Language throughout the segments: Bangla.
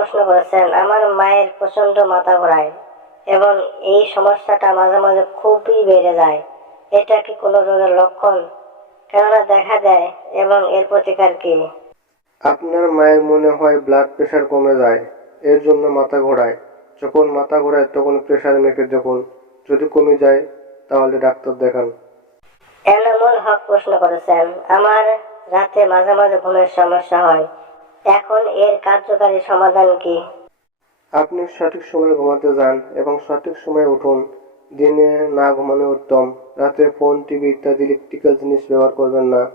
প্রশ্ন করেছেন আমার মায়ের প্রচণ্ড মাথা ঘোরায় এবং এই সমস্যাটা মাঝে মাঝে খুবই বেড়ে যায়। এটা কি কোনো রোগের লক্ষণ? কেননা দেখা দেয় এবং এর প্রতিকার কি? আপনার মায়ের মনে হয় ব্লাড প্রেশার কমে যায় এর জন্য মাথা ঘোরায়। যখন মাথা ঘোরায় তখন প্রেশার মেপে দেখুন যদি কমে যায় তাহলে ডাক্তার দেখান। এনামুল হক প্রশ্ন করেছেন আমার রাতে মাঝে মাঝে ঘুমের সমস্যা হয় এখন এর কার্যকারী সমাধান কি? আপনি সঠিক সময়ে ঘুমাতে যান এবং সঠিক সময়ে উঠুন। দিনে না ঘুমানো উত্তম। রাতে ফোন, টিভি ইত্যাদি ইলেকট্রিক্যাল জিনিস ব্যবহার করবেন না।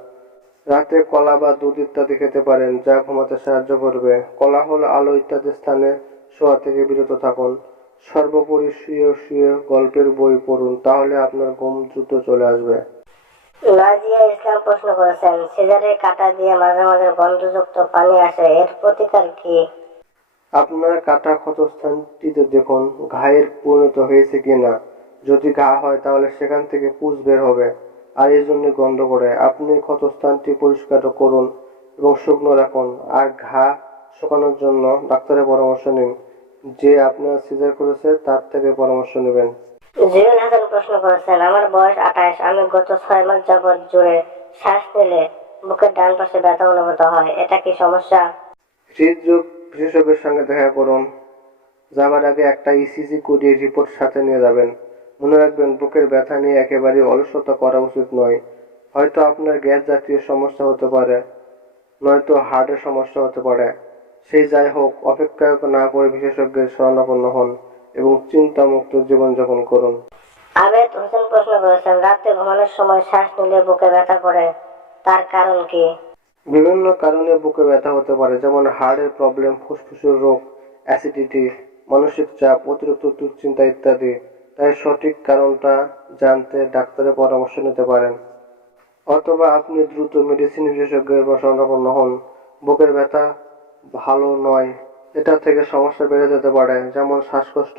রাতে কলা বা দুধ ইত্যাদি খেতে পারেন, যা ঘুমাতে সাহায্য করবে। কলা হল আলো ইত্যাদি স্থানে শোয়া থেকে বিরত থাকুন। সর্বোপরি শুয়ে শুয়ে গল্পের বই পড়ুন, তাহলে আপনার ঘুম দ্রুত চলে আসবে। নাজিয়া ইসলাম প্রশ্ন করেছেন সিজারে কাটা দিয়ে মাঝে মাঝে গন্ধযুক্ত পানি আসে, এর প্রতিকার কি? আপনার কাটা ক্ষতস্থানটিতে দেখুন, ঘায়ের হয়েছে কিনা। যদি ঘা হয়, তাহলে সেখান থেকে পুষ বের হবে, আর এই জন্য গন্ধ করে। আপনি ক্ষতস্থানটি পরিষ্কার করুন এবং শুকনো রাখুন। আর ঘা শুকানোর জন্য ডাক্তারের পরামর্শ নিন। যে আপনার সিজার করেছে, তার থেকে পরামর্শ নেবেন। জুয়েল হাসান প্রশ্ন করেছেন, আমার বয়স আঠাশ, আমি গত ছয় মাস যাবৎ জুড়ে শ্বাস নিলে বুকের ডান পাশে ব্যথা অনুভূত হয়। এটা কি সমস্যা? হৃদরোগ বিশেষজ্ঞের সঙ্গে দেখা করুন। যাবার আগে একটা ইসিজি করিয়ে রিপোর্ট সাথে নিয়ে যাবেন। মনে রাখবেন, বুকের ব্যথা নিয়ে একেবারে অলসতা করা উচিত নয়। হয়তো আপনার গ্যাস জাতীয় সমস্যা হতে পারে, নয়তো হার্টের সমস্যা হতে পারে। সেই যাই হোক অপেক্ষা না করে বিশেষজ্ঞের শরণাপন্ন হন। এবং চিন্তামুক্ত জীবনযাপন করুন। আবেদ হোসেন প্রশ্ন করেছেন রাতে ঘুমানোর সময় শ্বাস নিলে বুকে ব্যথা করে তার কারণ কি? বিভিন্ন কারণে বুকে ব্যথা হতে পারে যেমন হার্টের প্রবলেম ফুসফুসের রোগ অ্যাসিডিটি মানসিক চাপ অতিরিক্ত দুশ্চিন্তা ইত্যাদি। তাই সঠিক কারণটা জানতে ডাক্তারের পরামর্শ নিতে পারেন। অথবা আপনি দ্রুত মেডিসিন বিশেষজ্ঞের শরণাপন্ন হন। বুকের ব্যথা ভালো নয়। এটা থেকে সমস্যা বেড়ে যেতে পারে, যেমন শ্বাসকষ্ট,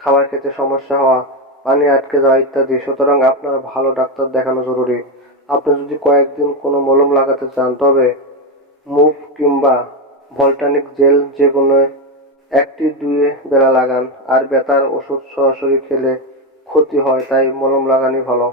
খাবার খেতে সমস্যা হওয়া, পানি আটকে যাওয়া ইত্যাদি। সুতরাং আপনার ভালো ডাক্তার দেখানো জরুরি। আপনি যদি কয়েকদিন কোনো মলম লাগাতে চান, তবে মুভ কিংবা ভলটানিক জেল যে কোনো একটি দুয়ে বেলা লাগান। আর ব্যথার ওষুধ সরাসরি খেলে ক্ষতি হয়, তাই মলম লাগানোই ভালো।